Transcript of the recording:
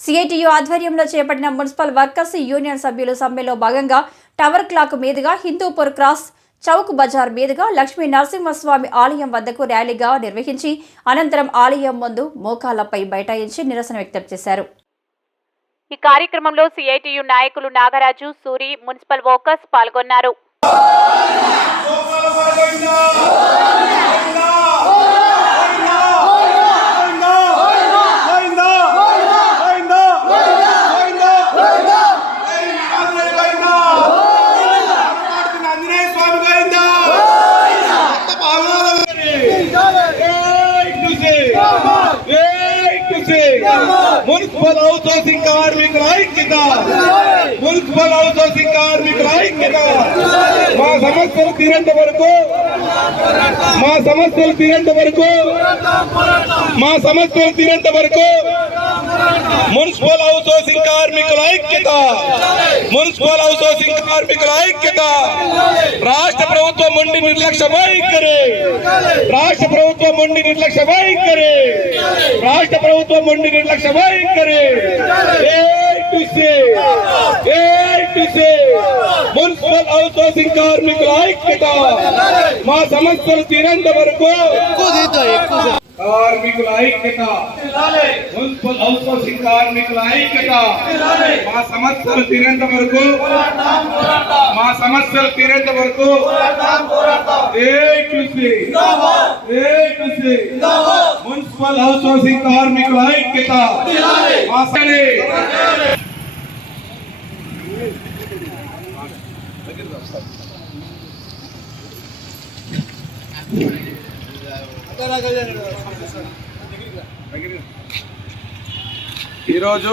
CITU ఆధ్వర్యంలో చేపట్టిన municipal workers union సభ్యుల సమ్మెలో భాగంగా టవర్ క్లాక్ మీదుగా హిందూపూర్ క్రాస్ చౌక్ బజార్ మీదుగా లక్ష్మీ నరసింహస్వామి ఆలయం వద్దకు ర్యాలీగా నిర్వహించి అనంతరం ఆలయం ముందు మోకాళ్లపై బైఠాయించి నిరసన వ్యక్తం చేశారు. ఈ కార్యక్రమంలో సిఐటియు నాయకులు నాగరాజు, సూరి, మున్సిపల్ వర్కర్స్ పాల్గొన్నారు. మున్సిపల్ అవుట్సోర్సింగ్ కార్మికుల ఐక్యత, మున్సిపల్ అవుట్సోర్సింగ్ కార్మికుల ఐక్యత. మా సమస్యలు తీరేంత వరకు, మా సమస్యలు తీరేంత వరకు, మా సమస్యలు తీరేంత వరకు మున్సిపల్ అవుట్సోర్సింగ్ కార్మికుల ఐక్యత, మున్సిపల్ అవుట్సోర్సింగ్ కార్మికుల ఐక్యత. రాష్ట్ర ప్రభుత్వం మొండి నిర్లక్ష్య వైఖరి, రాష్ట్ర ప్రభుత్వం మొండి నిర్లక్ష్య వైఖరి, రాష్ట్ర ప్రభుత్వం మొండి నిర్లక్ష్య వైఖరి. మున్సిపల్ అవుట్సోర్సింగ్ కార్మికుల ఐక్యత. మా సమస్యలు తీరేంత వరకు కార్మికుల ఐక్యత, మున్సిపల్ అవుట్సోర్సింగ్ కార్మికుల ఐక్యత. మా సమస్యలు తీరేంత వరకు, మా సమస్యలు తీరేంత వరకు మున్సిపల్ అవుట్సోర్సింగ్ కార్మికుల ఐక్యత. ఈరోజు